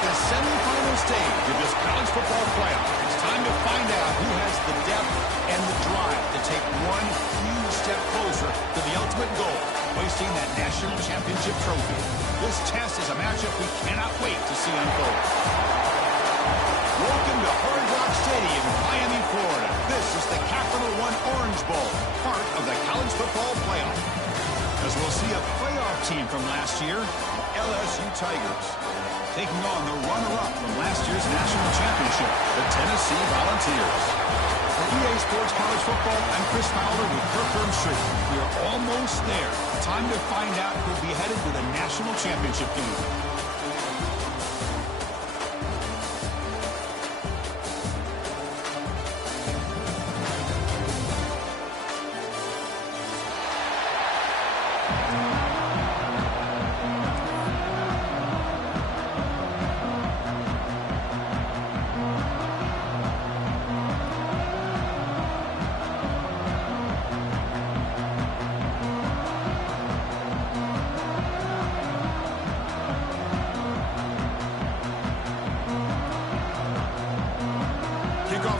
the semifinal stage of this college football playoff. It's time to find out who has the depth and the drive to take one huge step closer to the ultimate goal, hoisting that national championship trophy. This test is a matchup we cannot wait to see unfold. Welcome to Hard Rock Stadium in Miami, Florida. This is the Capital One Orange Bowl, part of the college football playoff. As we'll see a playoff team from last year, LSU Tigers, taking on the runner-up from last year's national championship, the Tennessee Volunteers. For EA Sports College Football, I'm Chris Fowler with Kirk Street. We are almost there. Time to find out who'll be headed to the national championship game.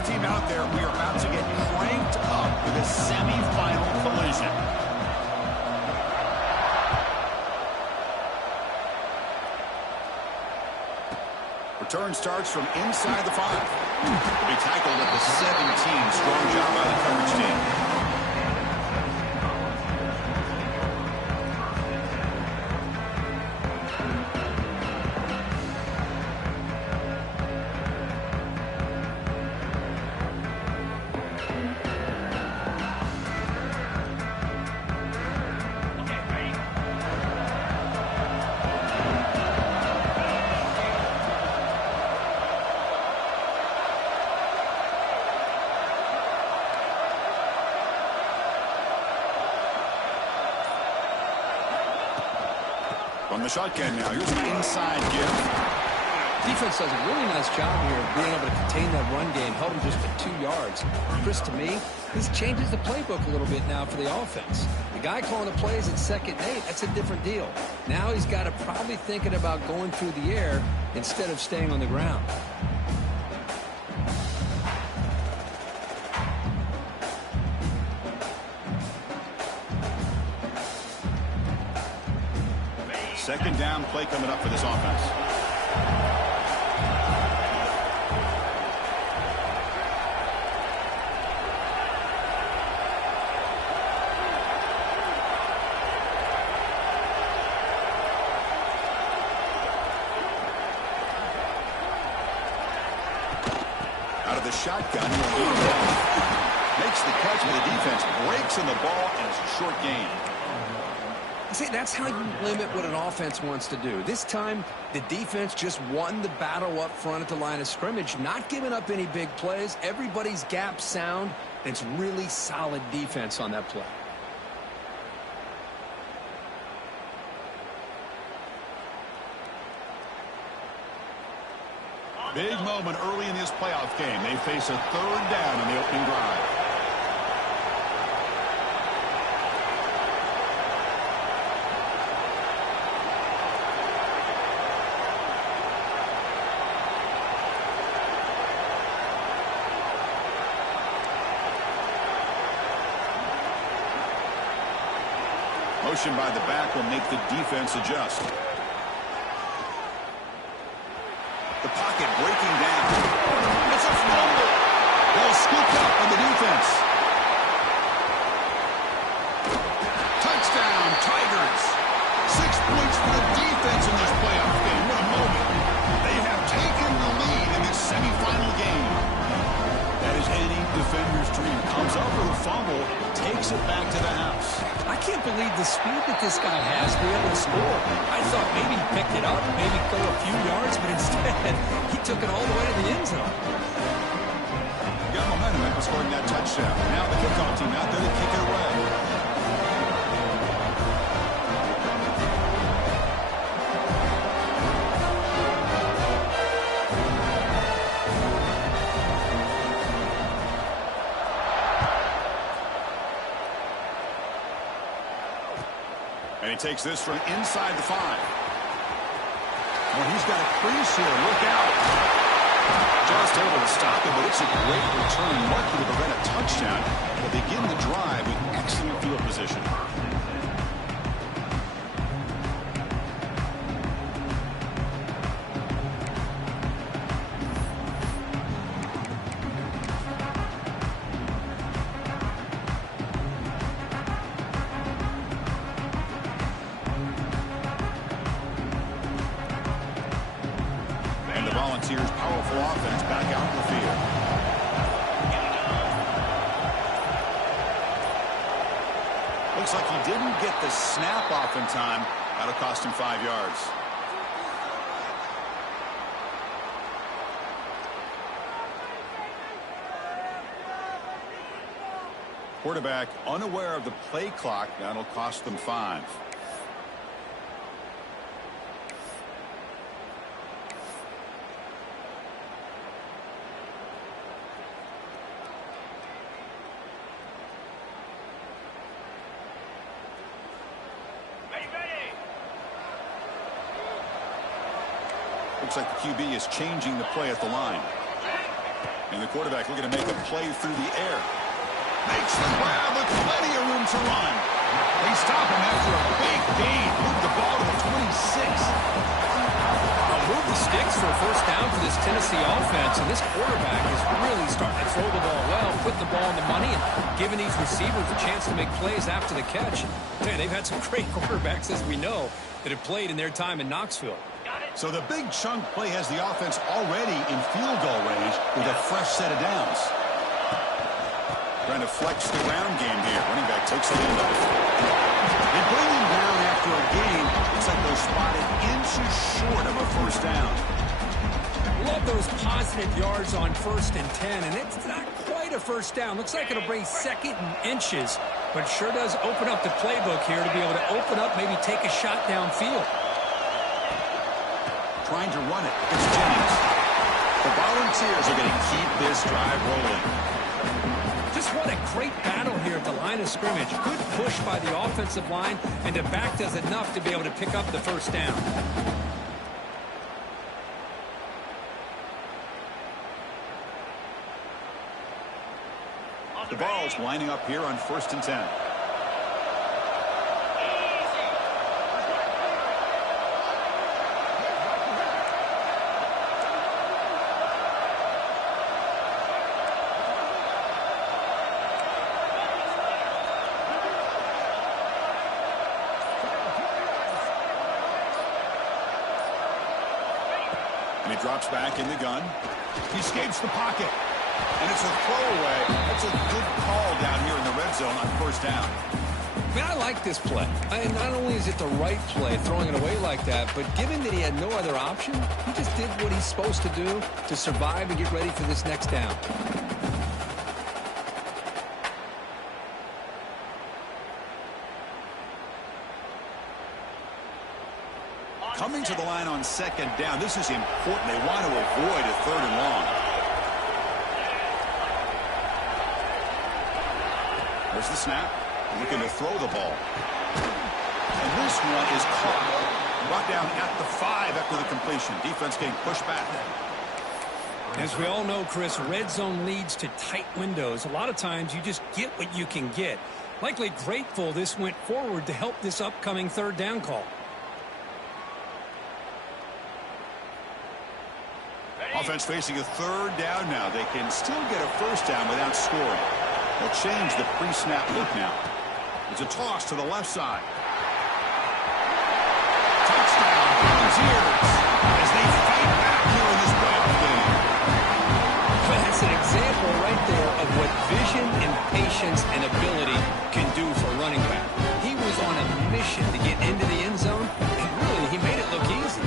Team out there, we are about to get cranked up with a semifinal collision. Return starts from inside the 5. To be tackled at the 17. Strong job by the coverage team. From the shotgun now, here's an inside give. Defense does a really nice job here of being able to contain that run game, held him just for 2 yards. Chris, to me, this changes the playbook a little bit now for the offense. The guy calling the plays at 2nd and 8, that's a different deal. Now he's got to probably thinking about going through the air instead of staying on the ground. Second down play coming up for this offense. Out of the shotgun, makes the catch, but the defense breaks in the ball, and it's a short gain. See, that's how you limit what an offense wants to do. This time, the defense just won the battle up front at the line of scrimmage, not giving up any big plays. Everybody's gap sound. It's really solid defense on that play. Big moment early in this playoff game. They face a 3rd down in the opening drive. Motion by the back will make the defense adjust. The pocket breaking down. It's a fumble. Ball scooped up by the defense. Touchdown, Tigers. 6 points for the defense in this playoff game. What a moment. They have taken the lead in this semifinal game. That is any defender's dream. Comes up with a fumble, takes it back to the house. I can't believe the speed that this guy has to be able to score. I thought maybe he picked it up, maybe go a few yards, but instead he took it all the way to the end zone. Got momentum after scoring that touchdown. Now the kickoff team out there to kick it away. And he takes this from inside the 5. Well, he's got a crease here. Look out. Just able to stop it, but it's a great return. Lucky to prevent a touchdown. But begin the drive with excellent field position. Volunteers' powerful offense back out in the field. Looks like he didn't get the snap off in time. That'll cost him 5 yards. Quarterback unaware of the play clock. That'll cost them 5. Looks like the QB is changing the play at the line. And the quarterback looking to make a play through the air. Makes the grab with plenty of room to run. They stop him after a big gain. Move the ball to the 26. Move the sticks for a first down for this Tennessee offense. And this quarterback is really starting to throw the ball well, put the ball on the money, and giving these receivers a chance to make plays after the catch. Man, they've had some great quarterbacks, as we know, that have played in their time in Knoxville. So the big chunk play has the offense already in field goal range with a fresh set of downs. Trying to flex the ground game here. Running back takes the handoff. They bring him down after a gain. Looks like they're spotted inches short of a first down. Love those positive yards on 1st and 10, and it's not quite a first down. Looks like it'll bring 2nd and inches, but sure does open up the playbook here to be able to open up, maybe take a shot downfield. Trying to run it. It's Jennings. The Volunteers are going to keep this drive rolling. Just what a great battle here at the line of scrimmage. Good push by the offensive line, and the back does enough to be able to pick up the first down. The ball's lining up here on 1st and 10. And he drops back in the gun. He escapes the pocket. And it's a throwaway. That's a good call down here in the red zone on 1st down. Man, I like this play. Not only is it the right play, throwing it away like that, but given that he had no other option, he just did what he's supposed to do to survive and get ready for this next down. Coming to the line on 2nd down. This is important. They want to avoid a 3rd and long. There's the snap. Looking to throw the ball. And this one is caught. Brought down at the 5 after the completion. Defense getting pushed back. As we all know, Chris, red zone leads to tight windows. A lot of times you just get what you can get. Likely grateful this went forward to help this upcoming 3rd down call. Offense facing a 3rd down now. They can still get a first down without scoring. They'll change the pre-snap look now. It's a toss to the left side. Touchdown, Volunteers, as they fight back here in this playoff game. But that's an example right there of what vision and patience and ability can do for a running back. He was on a mission to get into the end zone, and really, he made it look easy.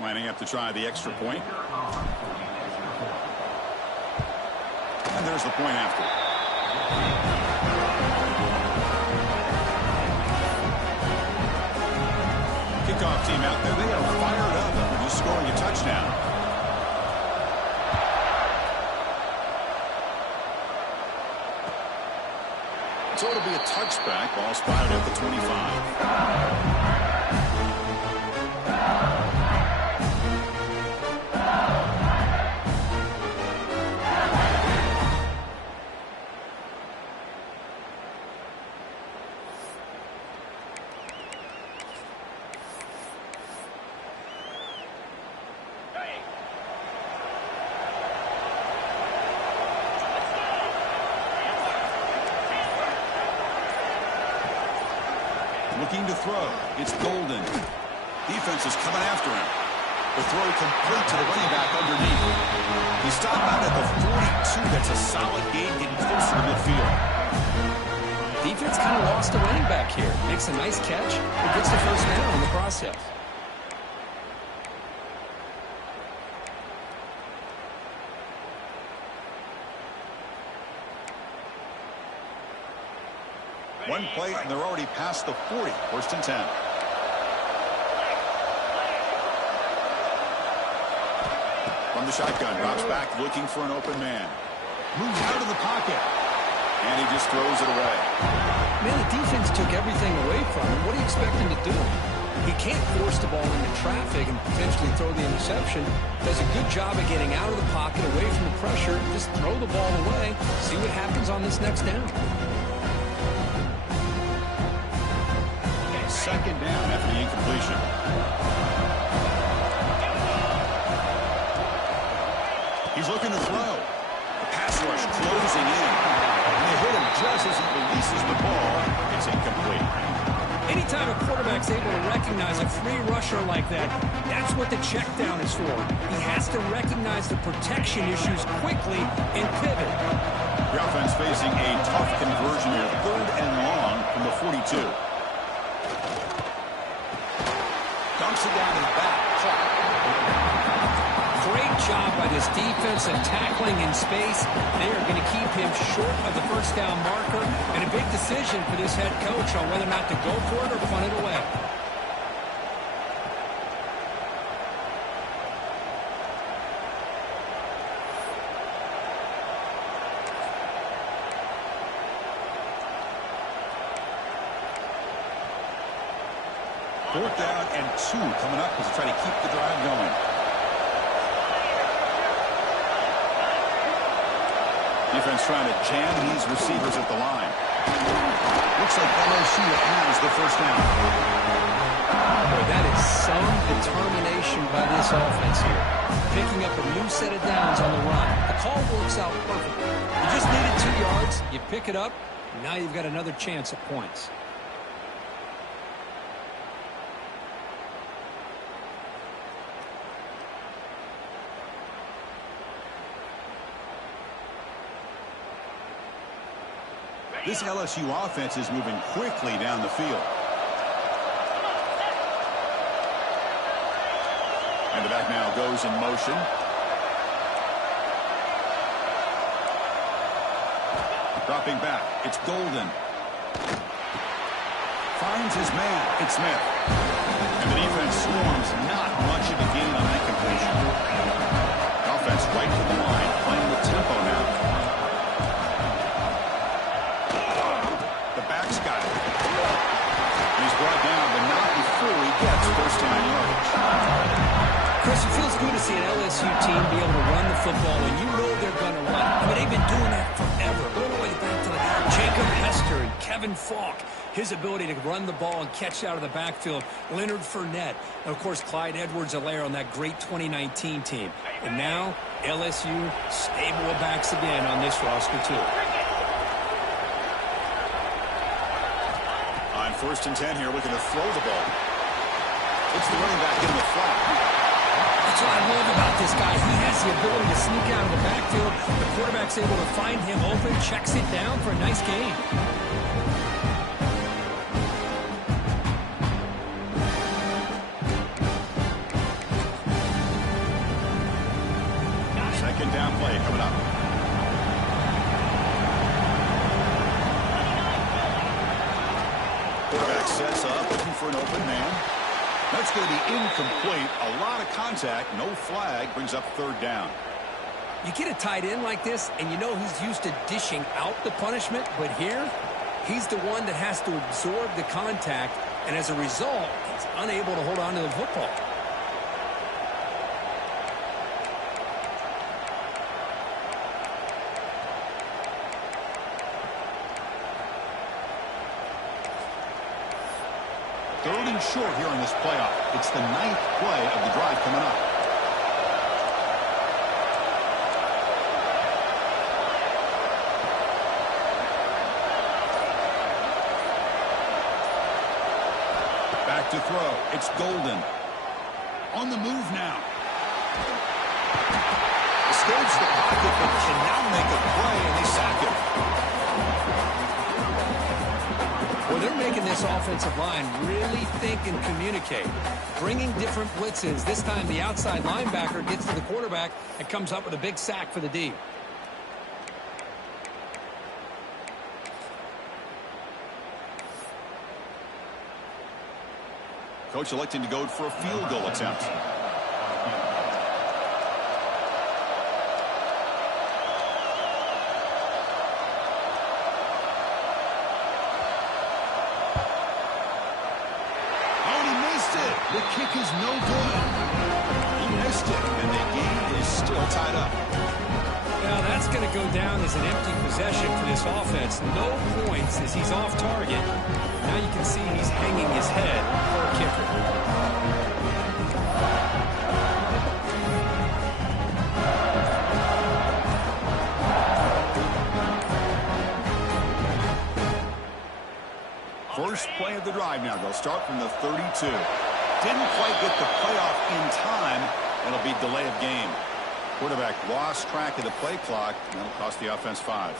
Lining up to try the extra point. And there's the point after. kickoff team out there, they are fired up after just scoring a touchdown. So it'll be a touchback. Ball spotted at the 25. Looking to throw. It's Golden. Defense is coming after him. The throw complete to the running back underneath. He stopped out at the 42. That's a solid gain, getting closer to midfield. Defense kind of lost a running back here. Makes a nice catch, but gets the first down in the process. One play, and they're already past the 40. First and 10. From the shotgun, drops back, looking for an open man. Moves out of the pocket. And he just throws it away. Man, the defense took everything away from him. What do you expect him to do? He can't force the ball into traffic and potentially throw the interception. Does a good job of getting out of the pocket, away from the pressure. Just throw the ball away. See what happens on this next down. Second down after the incompletion. He's looking to throw. The pass rush closing in. And they hit him just as he releases the ball. It's incomplete. Anytime a quarterback's able to recognize a free rusher like that, that's what the check down is for. He has to recognize the protection issues quickly and pivot. The offense facing a tough conversion here. 3rd and long from the 42. Dumps it down in the back. Great job by this defense of tackling in space. They are going to keep him short of the first down marker. And a big decision for this head coach on whether or not to go for it or punt it away. Fourth down and 2 coming up as they try to keep the drive going. Defense trying to jam these receivers at the line. Looks like LSU has the first down. Boy, that is some determination by this offense here. Picking up a new set of downs on the run. The call works out perfectly. You just needed 2 yards. You pick it up. Now you've got another chance at points. This LSU offense is moving quickly down the field. And the back now goes in motion. Dropping back. It's Golden. Finds his man. It's Smith. And the defense swarms. Not much of a gain on that completion. Offense right to the line. Playing with tempo now. Brought down, but not before he gets first-time yardage. Chris, it feels good to see an LSU team be able to run the football, and you know they're going to run. I mean, they've been doing that forever, going all the way back to Jacob Hester and Kevin Falk. His ability to run the ball and catch out of the backfield. Leonard Fournette. And, of course, Clyde Edwards-Helaire on that great 2019 team. And now, LSU stable of backs again on this roster, too. First and 10 here, looking to throw the ball. It's the running back in the flat. That's what I love about this guy. He has the ability to sneak out of the backfield. The quarterback's able to find him open, checks it down for a nice gain. Second down play coming up. Quarterback sets up, looking for an open man. That's going to be incomplete. A lot of contact. No flag. Brings up third down. You get a tight end like this, and you know he's used to dishing out the punishment, but here, he's the one that has to absorb the contact, and as a result, he's unable to hold on to the football. Third and short here in this playoff. It's the 9th play of the drive coming up. Back to throw. It's Golden. On the move now. Escapes the pocket, but can now make a play, and they sack him. Well, they're making this offensive line really think and communicate, bringing different blitzes. This time the outside linebacker gets to the quarterback and comes up with a big sack for the D. Coach electing to go for a field goal attempt. The kick is no good. He missed it, and the game is still tied up. Now that's going to go down as an empty possession for this offense. No points as he's off target. Now you can see he's hanging his head for a kicker. First play of the drive now. They'll start from the 32. Didn't quite get the playoff in time. It'll be delay of game. Quarterback lost track of the play clock. That'll cost the offense 5.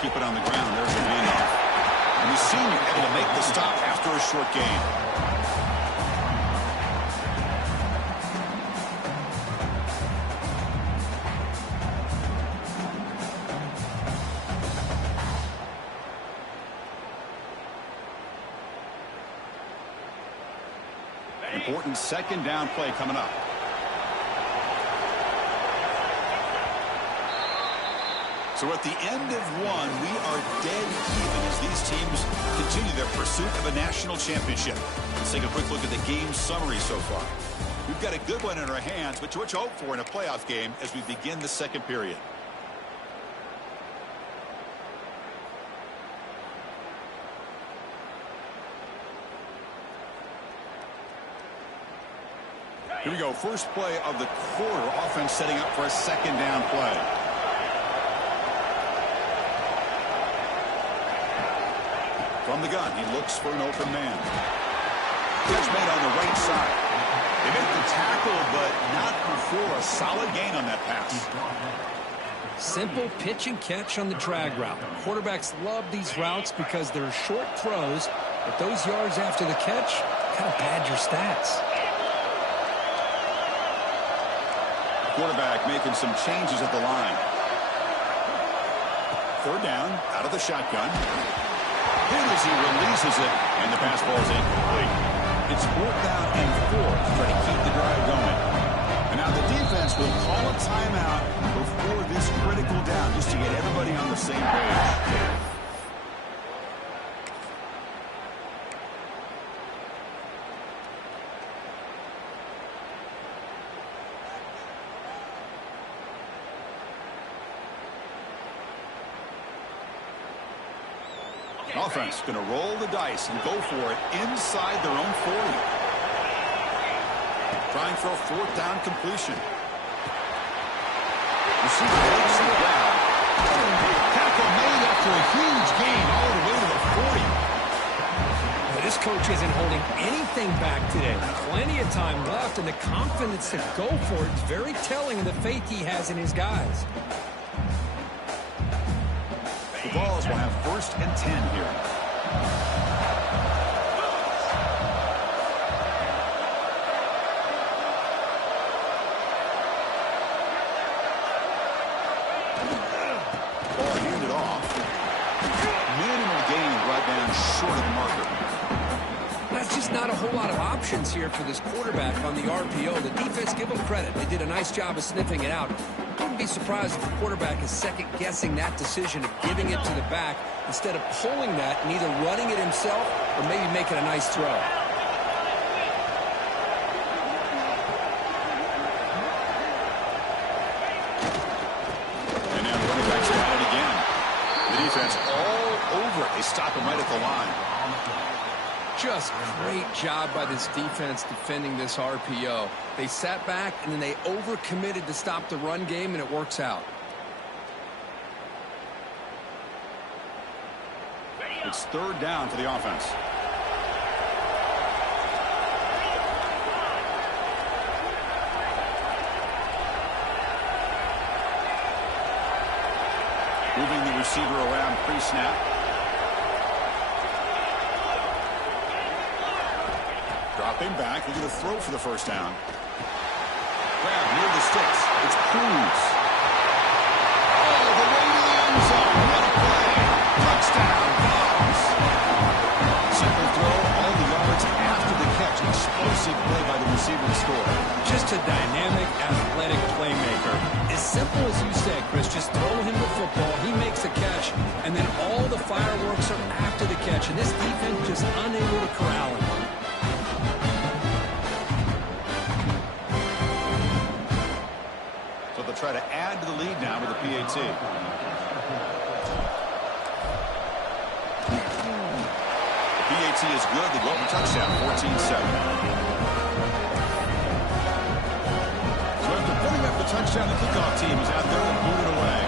Keep it on the ground. There's the handoff. And the senior able to make the stop after a short gain. Important second down play coming up. So at the end of one, we are dead even as these teams continue their pursuit of a national championship. Let's take a quick look at the game summary so far. We've got a good one in our hands, but what you hope for in a playoff game as we begin the second period. Here we go. First play of the quarter. Offense setting up for a second down play. From the gun, he looks for an open man. Catch made on the right side. They make the tackle, but not before a solid gain on that pass. Simple pitch and catch on the drag route. Quarterbacks love these routes because they're short throws, but those yards after the catch kind of pad your stats. Quarterback making some changes at the line. Third down, out of the shotgun. Hit as he releases it, and the pass ball is incomplete. It's 4th down and 4 to try to keep the drive going. And now the defense will call a timeout before this critical down just to get everybody on the same page. Offense going to roll the dice and go for it inside their own 40. Trying for a 4th down completion. Receiver breaks the ground. Tackle made after a huge gain all the way to the 40. This coach isn't holding anything back today. Plenty of time left, and the confidence to go for it is very telling of the faith he has in his guys. The Vols will have 1st and 10 here. Ball handed off. Minimal gain right down short of the marker. That's just not a whole lot of options here for this quarterback on the RPO. The defense, give them credit. They did a nice job of sniffing it out. Wouldn't be surprised if the quarterback is second-guessing that decision of giving it to the back instead of pulling that and either running it himself or maybe making a nice throw. And now the running back's got it again. The defense all over it. They stop him right at the line. Just great job by this defense defending this RPO. They sat back, and then they overcommitted to stop the run game, and it works out. It's 3rd down for the offense. Moving the receiver around pre-snap. Dropping back, looking to throw for the 1st down. Grab near the sticks. It's Cruz. Oh, the way to the end zone. What a play. Touchdown, Vols. Simple throw, all the yards after the catch. Explosive play by the receiver to score. Just a dynamic, athletic playmaker. As simple as you said, Chris, just throw him the football, he makes a catch, and then all the fireworks are after the catch, and this defense just unable to corral him. So they'll try to add to the lead now with the PAT. The PAT is good. They go up a touchdown, 14-7. Putting up the touchdown, the kickoff team is out there and moving away.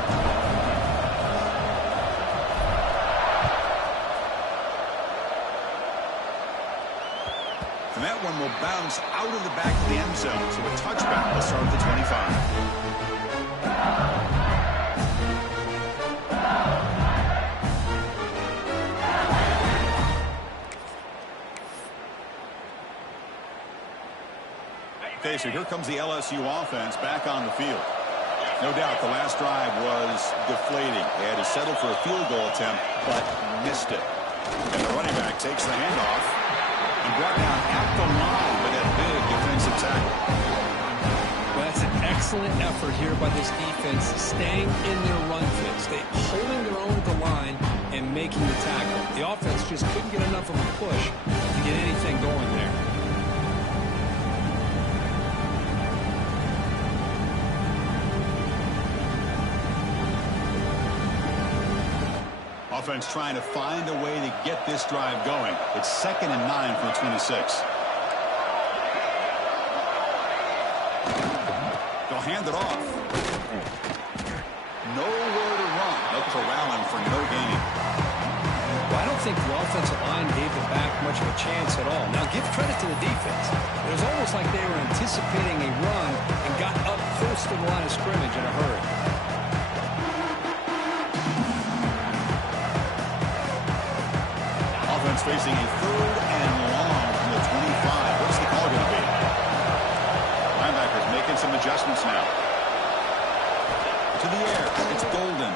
And that one will bounce out of the back of the end zone. So a touchback will start at the 25. Okay, so here comes the LSU offense back on the field. No doubt the last drive was deflating. They had to settle for a field goal attempt, but missed it. And the running back takes the handoff and brought down at the line by that big defensive tackle. Well, that's an excellent effort here by this defense, staying in their run fix. They holding their own at the line and making the tackle. The offense just couldn't get enough of a push to get anything going there. Offense trying to find a way to get this drive going. It's 2nd and 9 from the 26. They'll hand it off. Nowhere to run. They'll corral him for no gain. Well, I don't think the offensive line gave the back much of a chance at all. Now, give credit to the defense. It was almost like they were anticipating a run and got up close to the line of scrimmage in a hurry. Facing a 3rd and long from the 25. What's the call going to be? Linebackers making some adjustments now. To the air. It's Golden.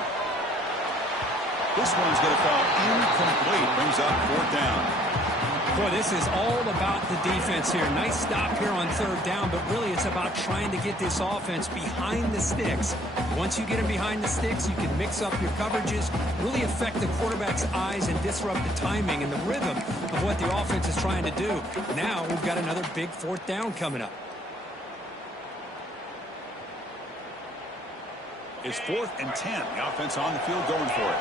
This one's going to fall incomplete. Brings up 4th down. Boy, this is all about the defense here. Nice stop here on 3rd down, but really it's about trying to get this offense behind the sticks. Once you get them behind the sticks, you can mix up your coverages, really affect the quarterback's eyes and disrupt the timing and the rhythm of what the offense is trying to do. Now we've got another big 4th down coming up. It's 4th and 10. The offense on the field going for it.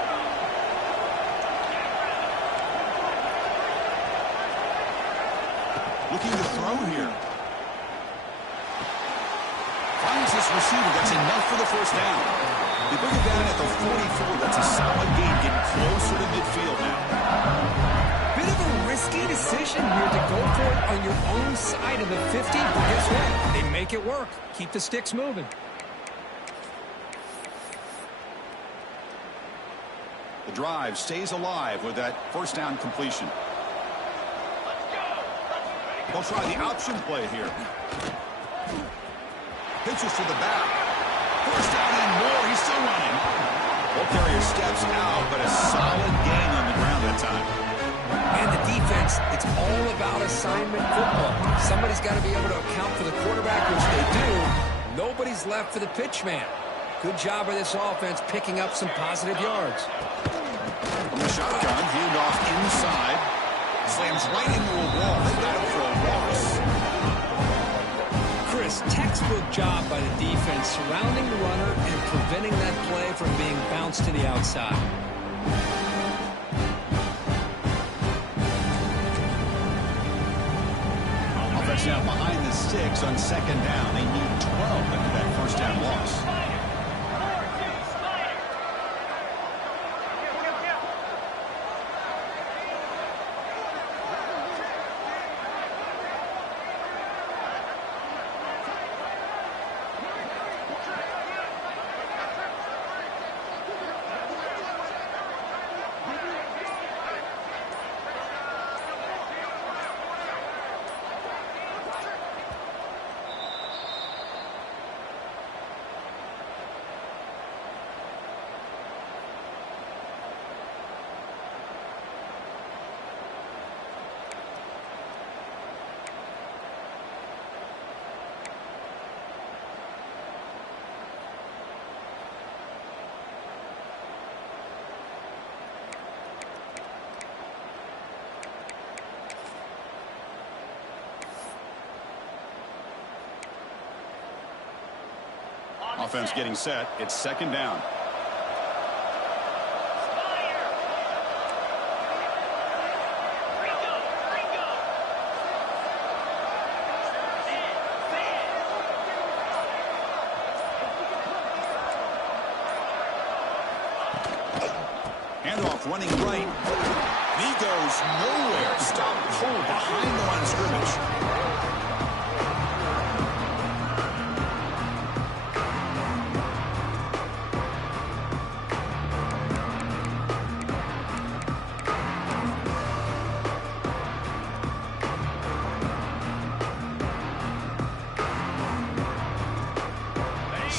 Looking to throw here. Finds this receiver. That's enough for the 1st down. They bring it down at the 44. That's a solid gain, getting closer to midfield now. Bit of a risky risky decision here to go for it on your own side of the 50, but guess what? They make it work. Keep the sticks moving. The drive stays alive with that first down completion. They'll try the option play here. Pitches to the back. First down and more. He's still running. Ball carrier steps out, but a solid gain on the ground that time. And the defense, it's all about assignment football. Somebody's got to be able to account for the quarterback, which they do. Nobody's left for the pitch man. Good job by this offense picking up some positive yards. From the shotgun, healed off inside. Slams right into a wall. They got him for a loss. Chris, textbook job by the defense surrounding the runner and preventing that play from being bounced to the outside. Offense now behind the sticks on second down. They need 12 after that first down loss. Offense getting set. It's second down. Handoff running right. He goes nowhere. Stopped cold behind the line of scrimmage.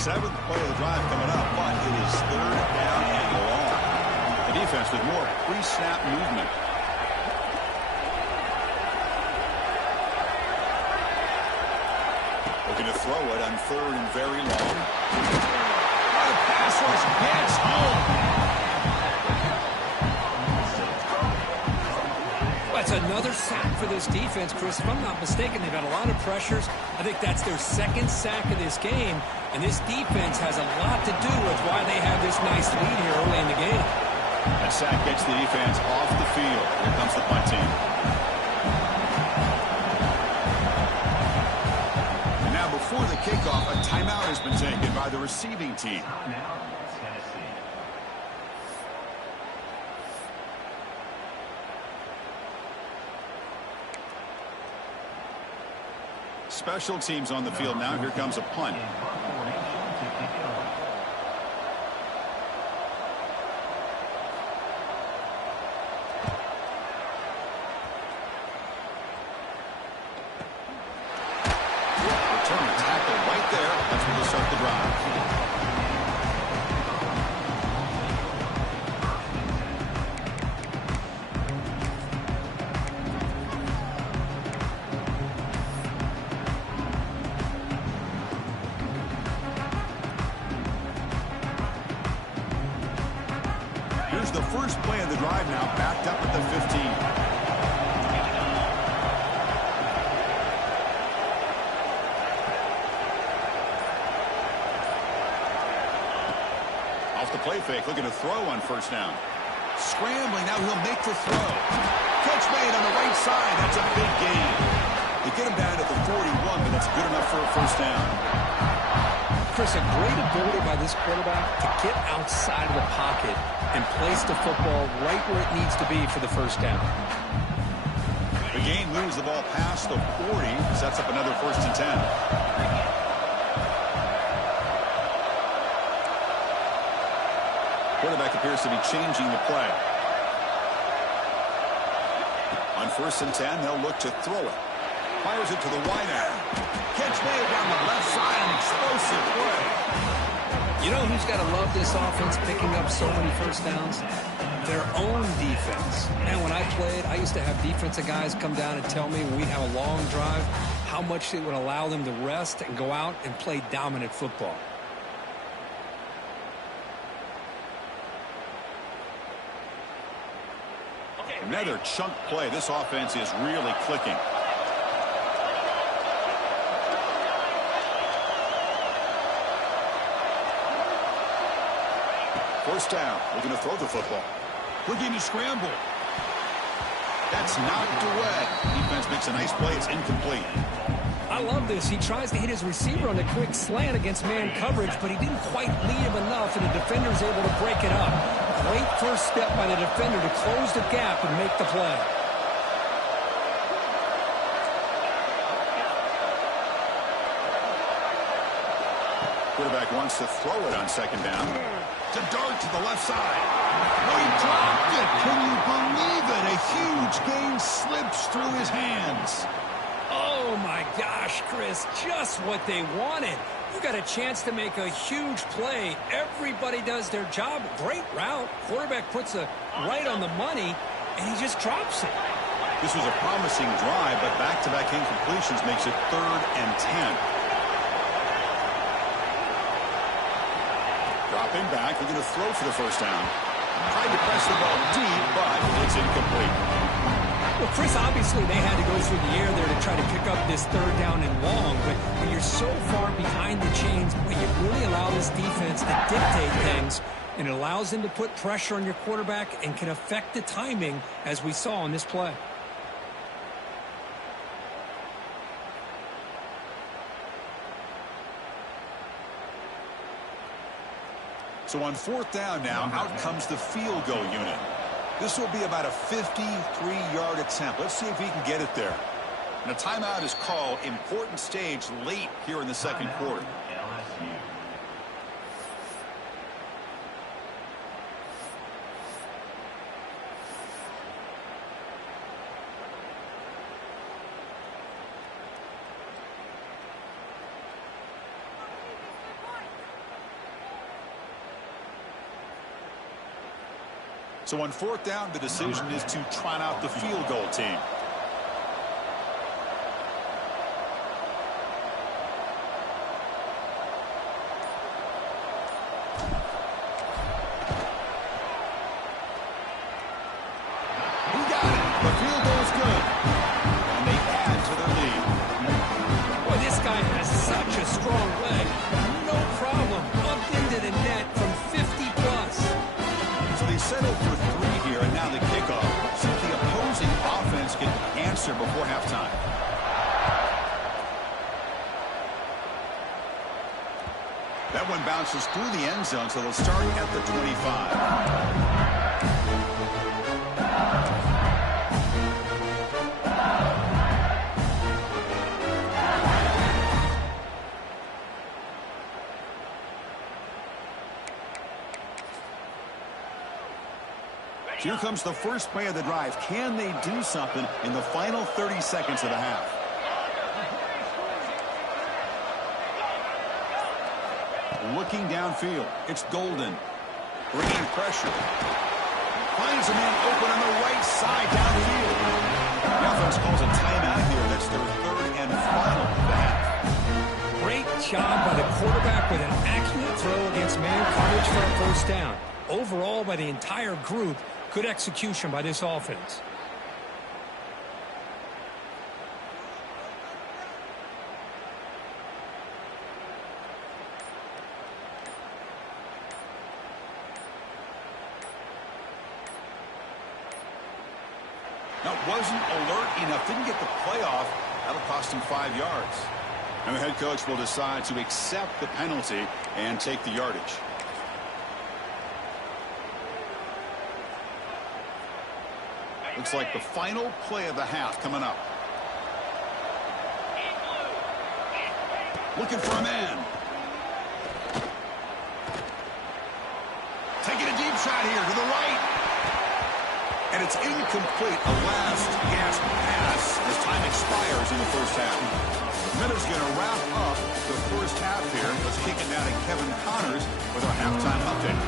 Seventh play of the drive coming up, but it is third down and long. The defense with more pre-snap movement. Looking to throw it on third and very long. The pass rush gets home. That's another sack for this defense, Chris. If I'm not mistaken, they've had a lot of pressures. I think that's their second sack of this game, and this defense has a lot to do with why they have this nice lead here early in the game. That sack gets the defense off the field. Here comes the punt team. And now before the kickoff, a timeout has been taken by the receiving team. Special teams on the field now. Here comes a punt. Return tackle right there. That's where they start the drive. The first play of the drive now, backed up at the 15. Off the play fake, looking to throw on first down. Scrambling, now he'll make the throw. Catch made on the right side, that's a big gain. They get him down at the 41, but that's good enough for a first down. Chris, a great ability by this quarterback to get outside of the pocket and place the football right where it needs to be for the first down. gain moves the ball past the 40, sets up another 1st and 10. Quarterback appears to be changing the play. On 1st and 10, they'll look to throw it. Fires it to the wide end. Catch made down the left side, an explosive play. You know who's got to love this offense picking up so many first downs? Their own defense. And when I played, I used to have defensive guys come down and tell me when we have a long drive how much it would allow them to rest and go out and play dominant football. Another chunk play. This offense is really clicking. First down. We're going to throw the football. We're going to scramble. That's knocked away. Defense makes a nice play. It's incomplete. I love this. He tries to hit his receiver on a quick slant against man coverage, but he didn't quite lead him enough, and the defender's able to break it up. Great first step by the defender to close the gap and make the play. Quarterback wants to throw it on 2nd down. To dart to the left side. Oh, he dropped it. Can you believe it? A huge gain slips through his hands. Oh, my gosh, Chris, just what they wanted. You got a chance to make a huge play. Everybody does their job. Great route. Quarterback puts it right on the money, and he just drops it. This was a promising drive, but back-to-back incompletions makes it 3rd and 10. Dropping back, we're going to throw for the 1st down. Tried to press the ball deep, but it's incomplete. Well, Chris, obviously they had to go through the air there to try to pick up this 3rd down and long, but when you're so far behind the chains, well, you really allow this defense to dictate things, and it allows them to put pressure on your quarterback and can affect the timing, as we saw on this play. So on 4th down now, out comes the field goal unit. This will be about a 53-yard attempt. Let's see if he can get it there. And a timeout is called. Important stage late here in the 2nd quarter. So on 4th down, the decision is to trot out the field goal team. He got it. The field goal is good. And they add to their lead. Boy, this guy has such a strong leg. No problem. Up into the net from 50 plus. So they settle for 3 here, and now the kickoff. See if the opposing offense can answer before halftime. That one bounces through the end zone, so they'll start at the 25. Here comes the first play of the drive. Can they do something in the final 30 seconds of the half? Looking downfield. It's Golden. Bringing pressure. Finds a man open on the right side downfield. The offense calls a timeout here. That's their 3rd and final of the half. Great job by the quarterback with an accurate throw against man coverage for a 1st down. Overall, by the entire group, good execution by this offense. Now, wasn't alert enough. Didn't get the playoff. That'll cost him 5 yards. And the head coach will decide to accept the penalty and take the yardage. Looks like the final play of the half coming up. Looking for a man. Taking a deep shot here to the right. And it's incomplete. A last gasp pass as time expires in the first half. Miller's going to wrap up the first half here. Let's kick it down to Kevin Connors with our halftime update.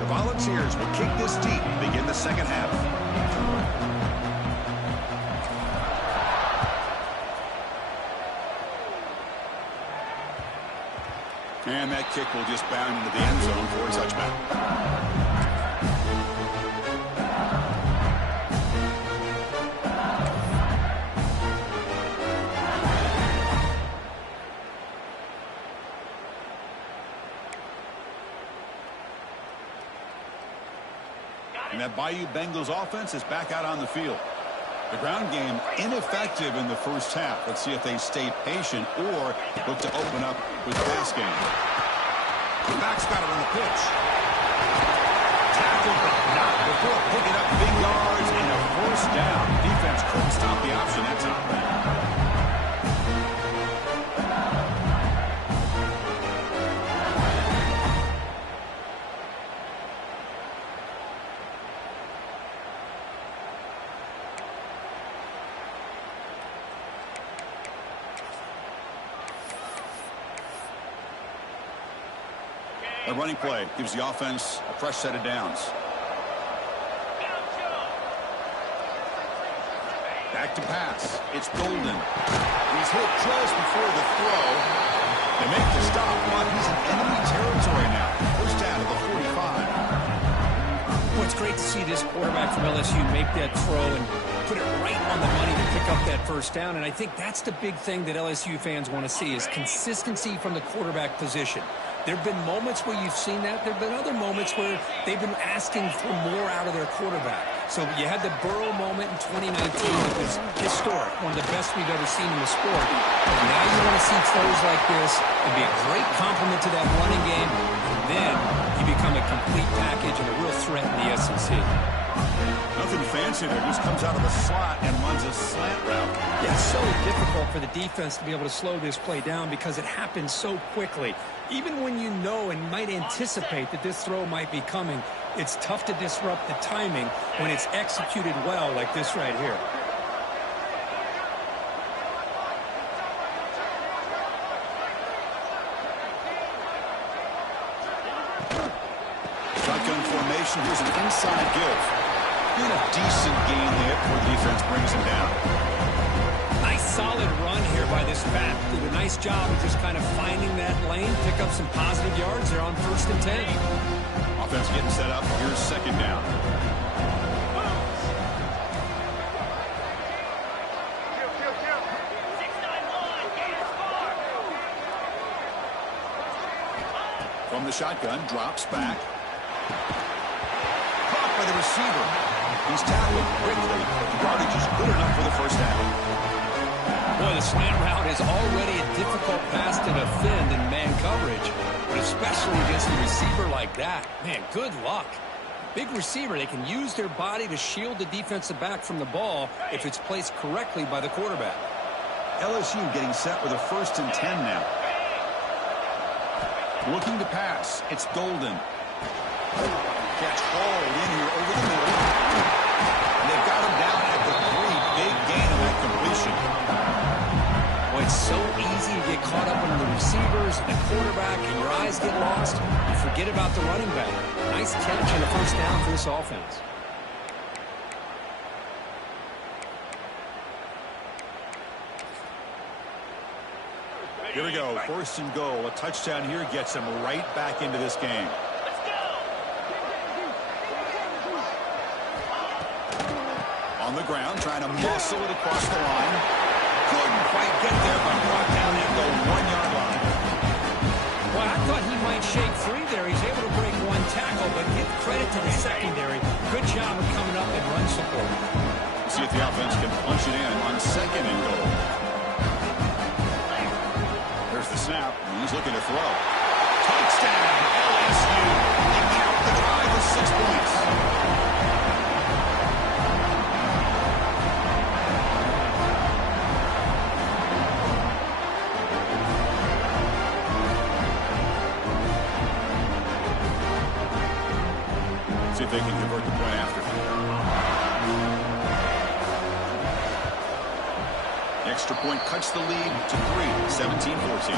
The Volunteers will kick this deep to begin the second half. And that kick will just bound into the end zone for a touchback. And that Bayou Bengals offense is back out on the field. The ground game ineffective in the first half. Let's see if they stay patient or look to open up with the pass game. The back's got it on the pitch. Tackled but not before picking up big yards and a first down. Defense couldn't stop the option that time. A running play gives the offense a fresh set of downs. Back to pass. It's Golden. He's hit just before the throw. They make the stop, but he's in enemy territory now. First down to the 45. Well, it's great to see this quarterback from LSU make that throw and put it right on the money to pick up that first down. And I think that's the big thing that LSU fans want to see is consistency from the quarterback position. There have been moments where you've seen that. There have been other moments where they've been asking for more out of their quarterback. So you had the Burrow moment in 2019 that was historic, one of the best we've ever seen in the sport. But now you want to see throws like this. It'd be a great compliment to that running game. And then you become a complete package and a real threat in the SEC. Nothing fancy there. Just comes out of the slot and runs a slant route. Yeah, it's so difficult for the defense to be able to slow this play down because it happens so quickly. Even when you know and might anticipate that this throw might be coming, it's tough to disrupt the timing when it's executed well like this right here. Shotgun formation. Here's an inside give. Doing a decent gain there before the defense brings him down. Nice solid run here by this back. Did a nice job of just kind of finding that lane, pick up some positive yards. They're on 1st and 10. Offense getting set up. Here's second down. From the shotgun, drops back. Caught by the receiver. He's tackled quickly, but the yardage is good enough for the first down. Boy, the slant route is already a difficult pass to defend in man coverage, but especially against a receiver like that. Man, good luck. Big receiver, they can use their body to shield the defensive back from the ball if it's placed correctly by the quarterback. LSU getting set with a 1st and 10 now. Looking to pass. It's Golden. Catch hauled in here over the middle. And they've got him down at the 3. Big gain on that completion. Well, it's so easy to get caught up under the receivers and the quarterback, and your eyes get lost. You forget about the running back. Nice catch and a first down for this offense. Here we go. 1st and goal. A touchdown here gets them right back into this game. On the ground, trying to muscle it across the line. Couldn't quite get there, but brought down at the 1-yard line. Well, I thought he might shake free there. He's able to break one tackle, but give credit to the secondary. Good job of coming up and run support. See if the offense can punch it in on 2nd and goal. There's the snap. He's looking to throw. Touchdown, LSU. They count the drive with 6 points. See if they can convert the point after. The extra point cuts the lead to 3, 17-14.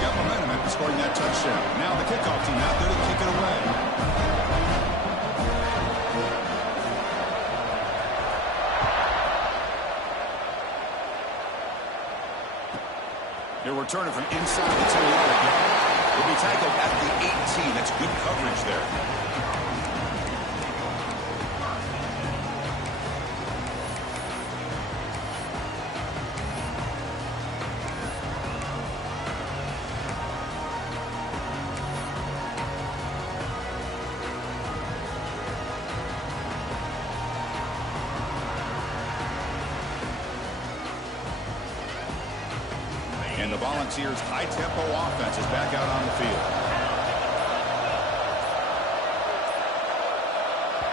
Got momentum after scoring that touchdown. Now the kickoff team out there to kick it away. They're returning from inside the 10-yard line. Will be tackled at the 18. That's good coverage there. And the Volunteers' high-tempo offense is back out on the field.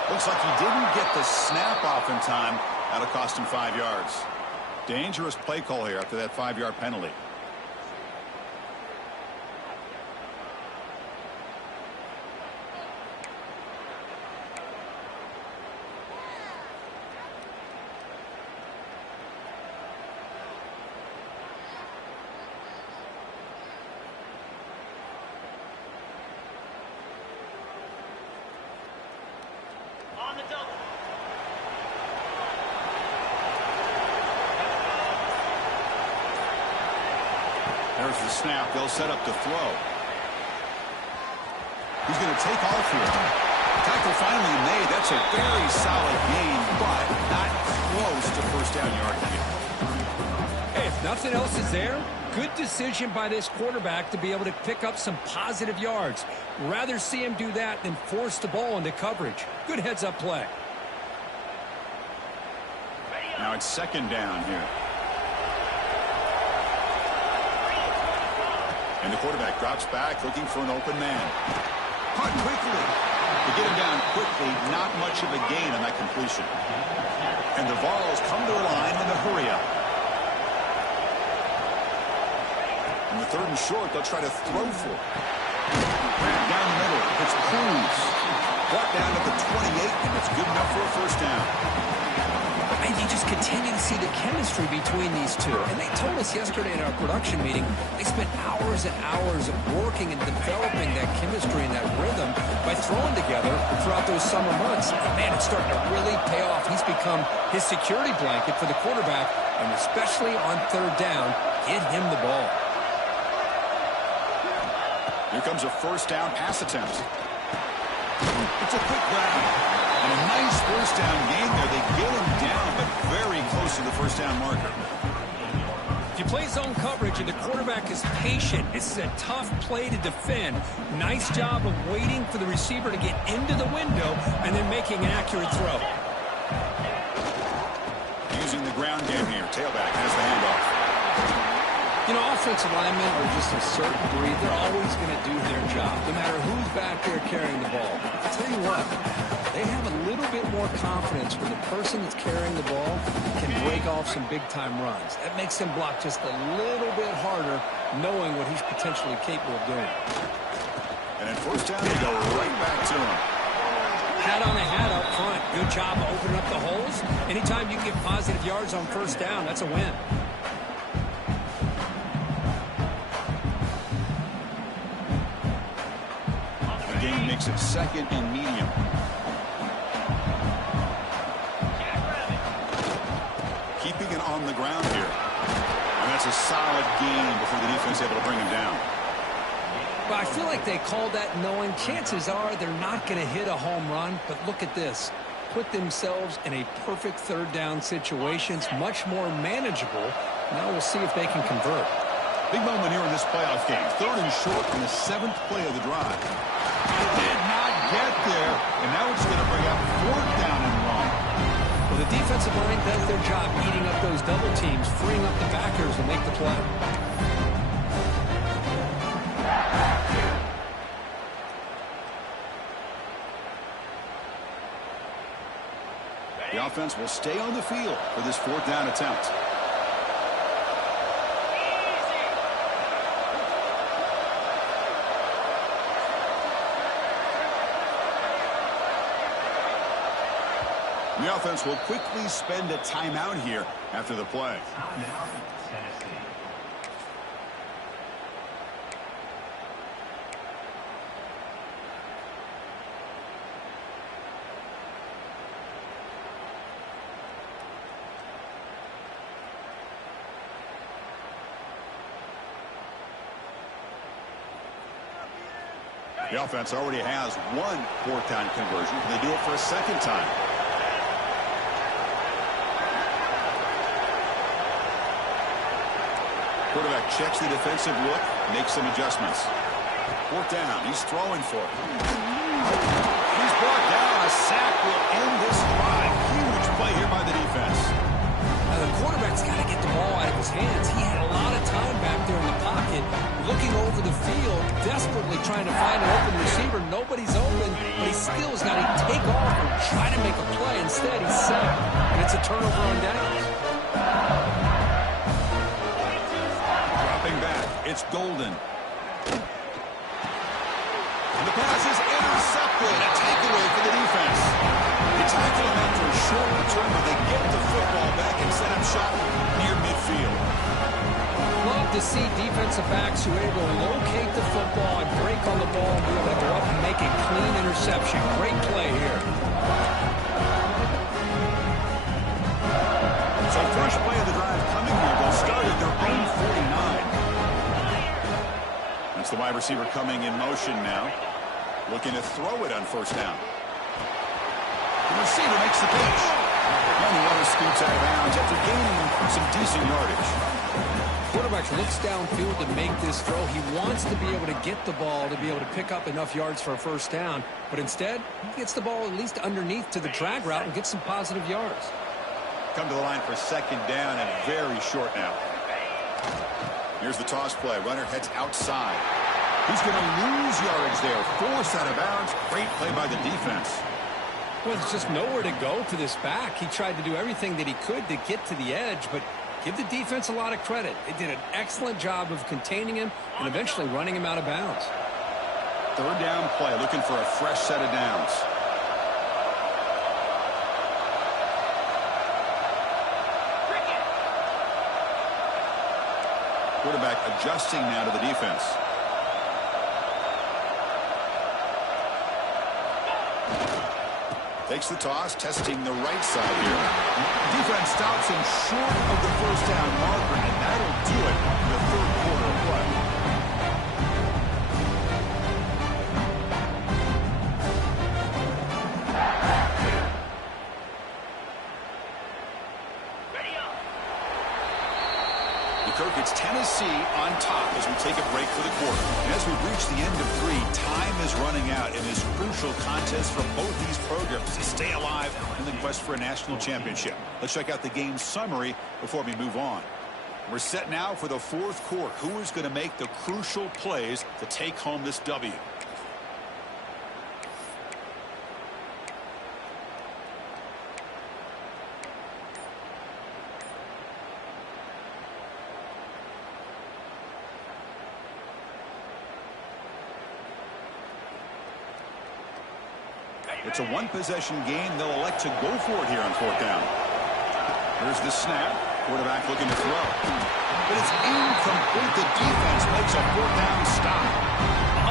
Looks like he didn't get the snap off in time. That'll cost him 5 yards. Dangerous play call here after that 5-yard penalty. There's the snap. They'll set up to throw. He's going to take off here. Tackle finally made. That's a very solid gain, but not close to first down yardage. Hey, if nothing else is there, good decision by this quarterback to be able to pick up some positive yards. Rather see him do that than force the ball into coverage. Good heads-up play. Now it's second down here. And the quarterback drops back looking for an open man. Caught quickly. To get him down quickly, not much of a gain on that completion. And the Vols come to a line in the hurry up. In the 3rd and short, they'll try to throw for it. Down the middle, it's Cruz. Brought down to the 28, and it's good enough for a first down. And you just continue to see the chemistry between these two. And they told us yesterday in our production meeting, they spent hours and hours of working and developing that chemistry and that rhythm by throwing together throughout those summer months. And man, it's starting to really pay off. He's become his security blanket for the quarterback, and especially on 3rd down, get him the ball. Here comes a first down pass attempt. It's a quick grab. And a nice first down gain there. They get him down, but very close to the first down marker. If you play zone coverage and the quarterback is patient, this is a tough play to defend. Nice job of waiting for the receiver to get into the window and then making an accurate throw. Using the ground game here. Tailback has the handoff. You know, offensive linemen are just a certain breed. They're always going to do their job, no matter who's back there carrying the ball. I'll tell you what, they have a little bit more confidence when the person that's carrying the ball can break off some big-time runs. That makes them block just a little bit harder, knowing what he's potentially capable of doing. And in first down, they go right back to him. Hat on a hat up front. Good job of opening up the holes. Anytime you can get positive yards on first down, that's a win. The game makes it 2nd and medium. Keeping it on the ground here. And that's a solid gain before the defense is able to bring him down. But I feel like they called that knowing chances are they're not going to hit a home run. But look at this. Put themselves in a perfect 3rd down situation. It's much more manageable. Now we'll see if they can convert. Big moment here in this playoff game. 3rd and short on the 7th play of the drive. It did not get there. And now it's going to bring up 4th down and long. Well, the defensive line does their job eating up those double teams, freeing up the backers to make the play. The offense will stay on the field for this fourth down attempt. The offense will quickly spend a timeout here after the play. The offense already has one fourth down conversion. Can they do it for a second time? Quarterback checks the defensive look, makes some adjustments. Fourth down, he's throwing for it. He's brought down. A sack will end this drive. Huge play here by the defense. Now the quarterback's got to get the ball out of his hands. He had a lot of time back there in the pocket, looking over the field, desperately trying to find an open receiver. Nobody's open, but he still has got to take off and try to make a play. Instead, he's sacked, and it's a turnover on downs. Back. It's Golden. And the pass is intercepted. A takeaway for the defense. They tackle him after a short return, but they get the football back and set up shop near midfield. Love to see defensive backs who are able to locate the football and break on the ball and be able to go up and make a clean interception. Great play here. So first play of the drive coming here. They'll start at their own 49. That's the wide receiver coming in motion now. Looking to throw it on first down. The receiver makes the pitch. And the runner scoots out of bounds after gaining some decent yardage. Quarterback looks downfield to make this throw. He wants to be able to get the ball to be able to pick up enough yards for a first down. But instead, he gets the ball at least underneath to the drag route and gets some positive yards. Come to the line for second down and very short now. Here's the toss play. Runner heads outside. He's going to lose yardage there. Forced out of bounds. Great play by the defense. Well, there's just nowhere to go for this back. He tried to do everything that he could to get to the edge, but give the defense a lot of credit. They did an excellent job of containing him and eventually running him out of bounds. Third down play. Looking for a fresh set of downs. Quarterback adjusting now to the defense. Takes the toss, testing the right side here. Defense stops him short of the first down marker, and that'll do it in the third quarter of play. It's Tennessee on top as we take a break for the quarter. And as we reach the end of three, time is running out in this crucial contest for both these programs to stay alive in the quest for a national championship. Let's check out the game summary before we move on. We're set now for the fourth quarter. Who is going to make the crucial plays to take home this W? It's a one-possession game. They'll elect to go for it here on fourth down. Here's the snap. Quarterback looking to throw. But it's incomplete. The defense makes a fourth down stop.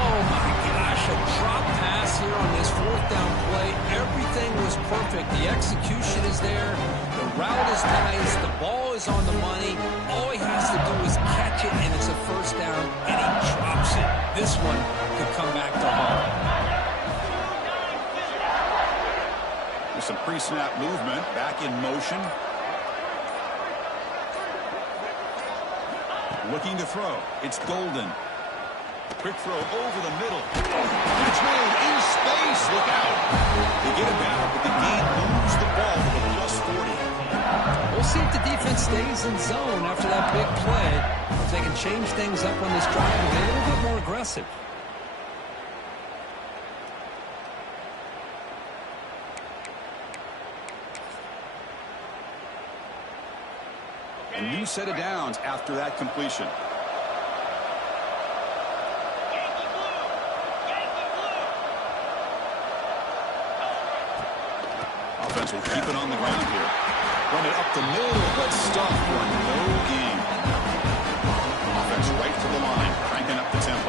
Oh, my gosh. A drop pass here on this fourth down play. Everything was perfect. The execution is there. The route is nice. The ball is on the money. All he has to do is catch it, and it's a first down, and he drops it. This one could come back to haunt. Some pre-snap movement, back in motion. Looking to throw. It's Golden. Quick throw over the middle. Catch made in space. Look out. They get it back, but the game moves the ball to the plus 40. We'll see if the defense stays in zone after that big play. If they can change things up on this drive and be a little bit more aggressive. A new set of downs after that completion. Offense will keep it on the ground here. Run it up the middle, but stuffed for no gain. Offense right to the line, cranking up the tempo.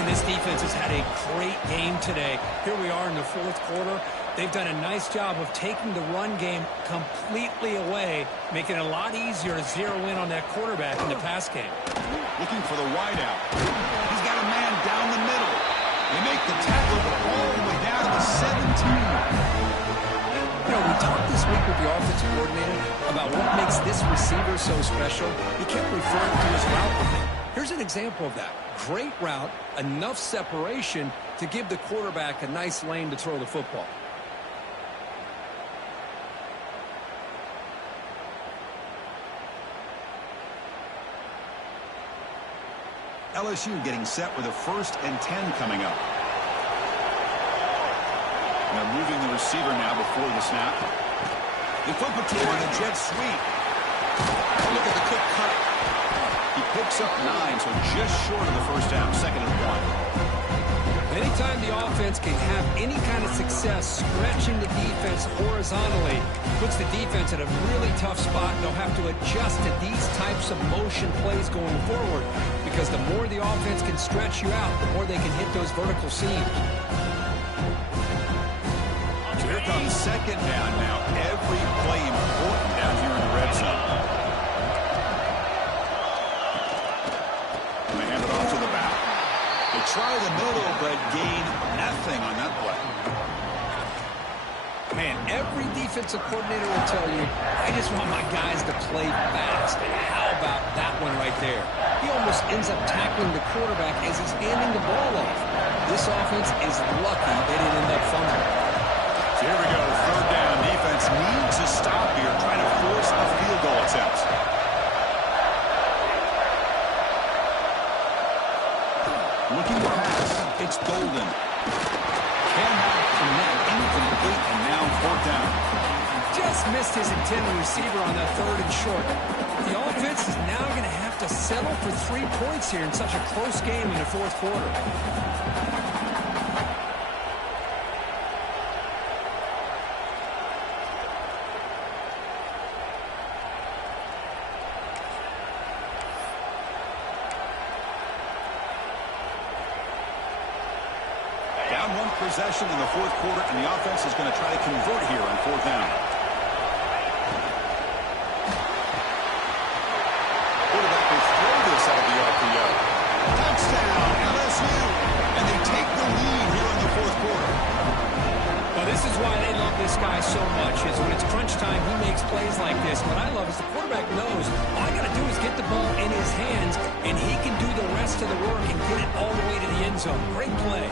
And this defense has had a great game today. Here we are in the fourth quarter. They've done a nice job of taking the run game completely away, making it a lot easier to zero in on that quarterback in the pass game. Looking for the wideout. He's got a man down the middle. They make the tackle all the way down to the 17. You know, we talked this week with the offensive coordinator about what makes this receiver so special. He kept referring to his route with him. Here's an example of that. Great route, enough separation to give the quarterback a nice lane to throw the football. LSU getting set with a 1st and 10 coming up. And they're moving the receiver now before the snap. They flip it to him on the jet sweep. Oh, look at the quick cut. He picks up 9, so just short of the first down, 2nd and 1. Anytime the offense can have any kind of success stretching the defense horizontally, puts the defense in a really tough spot, and they'll have to adjust to these types of motion plays going forward, because the more the offense can stretch you out, the more they can hit those vertical seams. So here comes 2nd down now. Every play important down here in the red zone. And they hand it off to the back. They try the middle, but gain nothing on that play. Man, every defensive coordinator will tell you, I just want my guys to play fast. And how about that one right there? He almost ends up tackling the quarterback as he's handing the ball off. This offense is lucky they didn't end up fumbling. So here we go, 3rd down. Defense needs a stop here, trying to force a field goal attempt. Looking to pass. It's Golden. Cannot connect. Incomplete, and now 4th down. Just missed his intended receiver on that 3rd and short. The offense is now going to have to settle for 3 points here in such a close game in the fourth quarter. Possession in the fourth quarter, and the offense is going to try to convert here on 4th down. Quarterback will throw this out of the RPO. Touchdown, LSU! And they take the lead here in the fourth quarter. Well, this is why they love this guy so much, is when it's crunch time, he makes plays like this. What I love is the quarterback knows all I got to do is get the ball in his hands, and he can do the rest of the work and get it all the way to the end zone. Great play.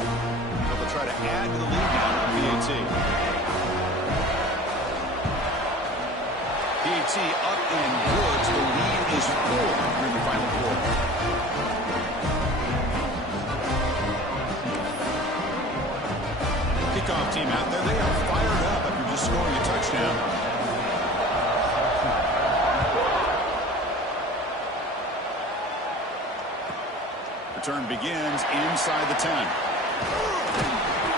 They'll try to add to the lead now on PAT. PAT up and good, so the lead is 4 here in the final quarter. Kickoff team out there, they are fired up after just scoring a touchdown. Return begins inside the 10.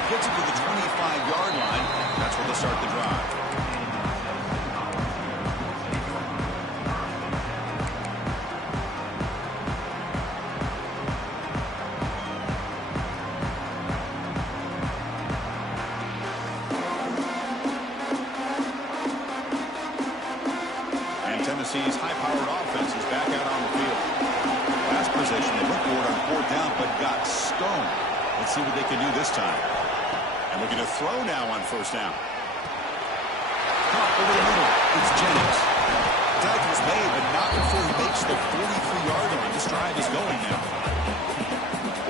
Gets it to the 25-yard line. That's where they'll start the drive. And Tennessee's high-powered offense is back out on the field. Last possession, they went forward on 4th down, but got stoned. Let's see what they can do this time. And looking to throw now on 1st down. Caught over the middle. It's Jennings. Tackle's made, but not before he makes the 43-yard line. This drive is going now.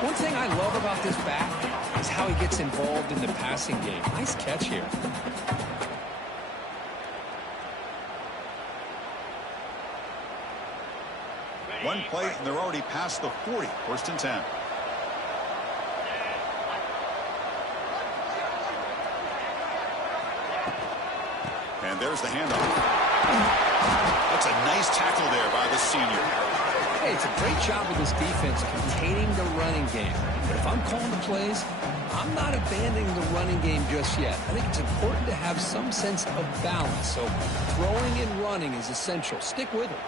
One thing I love about this back is how he gets involved in the passing game. Nice catch here. One play, and they're already past the 40. 1st and 10. And there's the handoff. That's a nice tackle there by the senior. Hey, it's a great job of this defense containing the running game. But if I'm calling the plays, I'm not abandoning the running game just yet. I think it's important to have some sense of balance. So throwing and running is essential. Stick with it.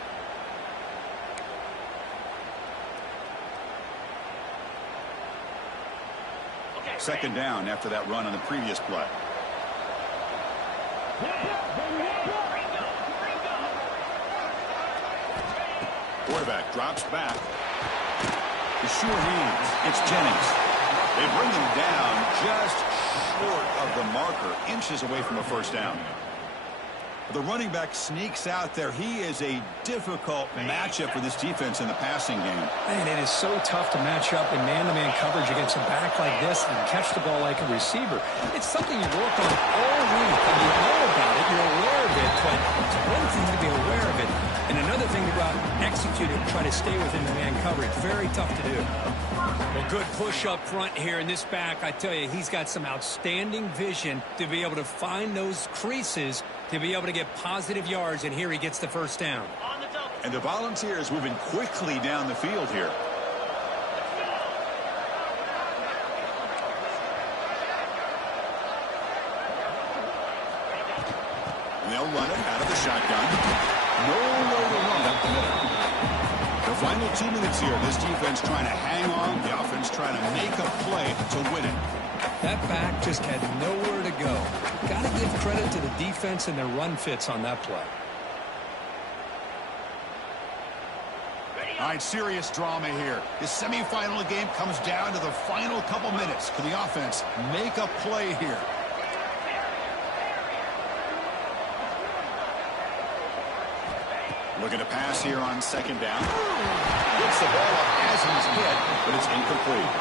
Second down after that run on the previous play. Quarterback drops back. The sure hands. It's Jennings. They bring him down just short of the marker, inches away from a first down. The running back sneaks out there. He is a difficult matchup for this defense in the passing game. Man, it is so tough to match up in man-to-man coverage against a back like this and catch the ball like a receiver. It's something you work on all week, and you know about it, you're aware of it, but it's one thing to be aware of it, and another thing to go out and execute it and try to stay within the man coverage. Very tough to do. Well, good push up front here in this back. I tell you, he's got some outstanding vision to be able to find those creases, to be able to get positive yards, and here he gets the first down. And the Volunteers moving quickly down the field here. And they'll run it out of the shotgun. No way to run up the middle. The final 2 minutes here. This defense trying to hang on. The offense trying to make a play to win it. That back just had nowhere to go. Got to give credit to the defense and their run fits on that play. All right, serious drama here. This semifinal game comes down to the final couple minutes. Can the offense make a play here? Looking to pass here on second down. Gets the ball up as he's hit, but it's incomplete.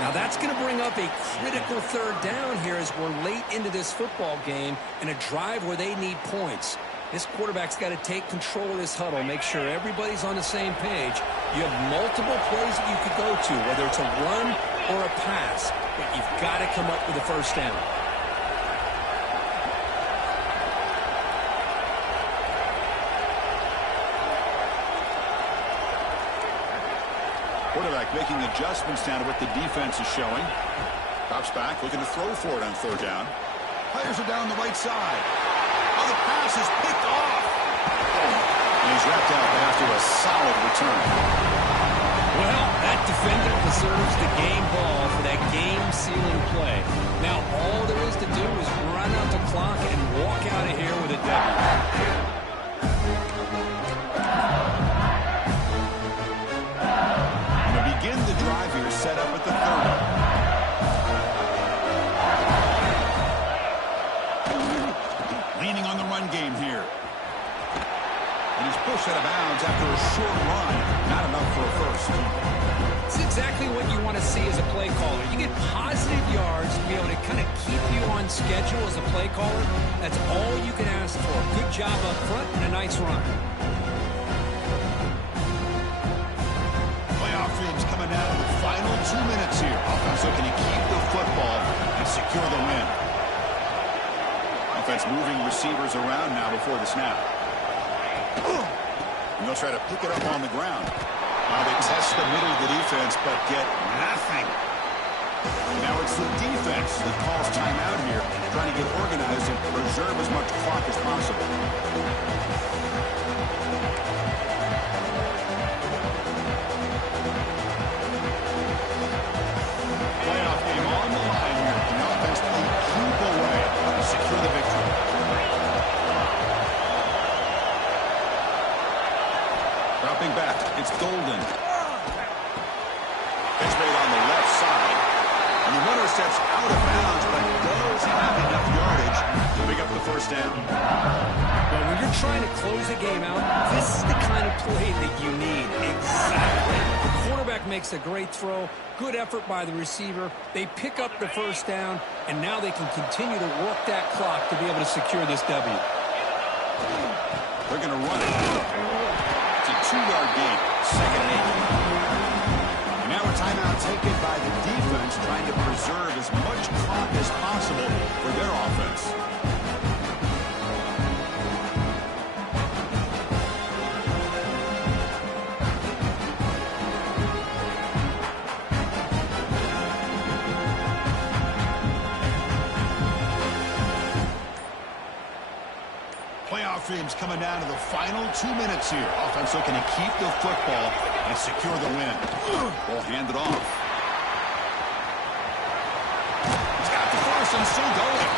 Now that's going to bring up a critical third down here as we're late into this football game in a drive where they need points. This quarterback's got to take control of this huddle, make sure everybody's on the same page. You have multiple plays that you could go to, whether it's a run or a pass, but you've got to come up with a first down. Quarterback making adjustments now to what the defense is showing. Drops back, looking to throw for it on third down. Players are down the right side. Oh, the pass is picked off. And he's wrapped out after a solid return. Well, that defender deserves the game ball for that game-sealing play. Now, all there is to do is run out the clock and walk out of here with a W. Begin the drive here, set up at the 30. Leaning on the run game here. And he's pushed out of bounds after a short run. Not enough for a first. It's exactly what you want to see as a play caller. You get positive yards to be able to kind of keep you on schedule as a play caller. That's all you can ask for. Good job up front and a nice run. Teams coming down to the final 2 minutes here. Offense looking to keep the football and secure the win. Offense moving receivers around now before the snap. And they'll try to pick it up on the ground. Now they test the middle of the defense, but get nothing. Now it's the defense that calls timeout here, trying to get organized and preserve as much clock as possible. Secure the victory. Dropping back, it's Golden. It's made on the left side. And the runner steps out of bounds, but does have enough yardage to pick up the first down. Well, when you're trying to close a game out, this is the kind of play that you need. Exactly. The quarterback makes a great throw. Good effort by the receiver. They pick up the first down, and now they can continue to work that clock to be able to secure this W. They're going to run it. It's a 2-yard gain. Second and 8. And now a timeout taken by the defense, trying to preserve as much clock as possible for their offense. Themes coming down to the final 2 minutes here. Offense looking to keep the football and secure the win. Ball handed off. He's got the first and still going.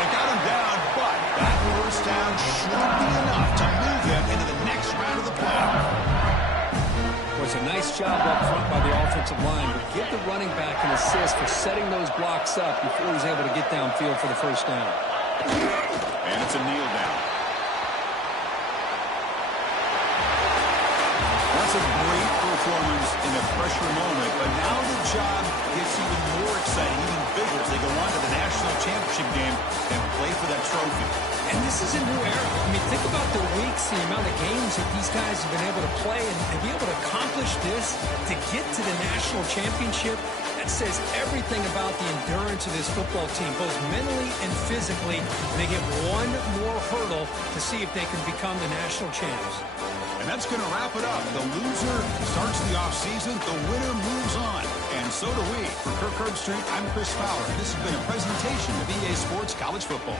They got him down, but that first down should be enough to move him into the next round of the playoff. Well, it's a nice job up front by the offensive line, but give the running back an assist for setting those blocks up before he's able to get downfield for the first down. And it's a kneel down. That's a great performance in a pressure moment, but now the job gets even more exciting, even bigger as they go on to the national championship game and play for that trophy. And this is a new era. I mean, think about the weeks, the amount of games that these guys have been able to play, and to be able to accomplish this, to get to the national championship, that says everything about the endurance of this football team, both mentally and physically. They get one more hurdle to see if they can become the national champs. And that's going to wrap it up. The loser starts the offseason. The winner moves on. And so do we. For Kirk Herbstreit, I'm Chris Fowler. This has been a presentation of EA Sports College Football.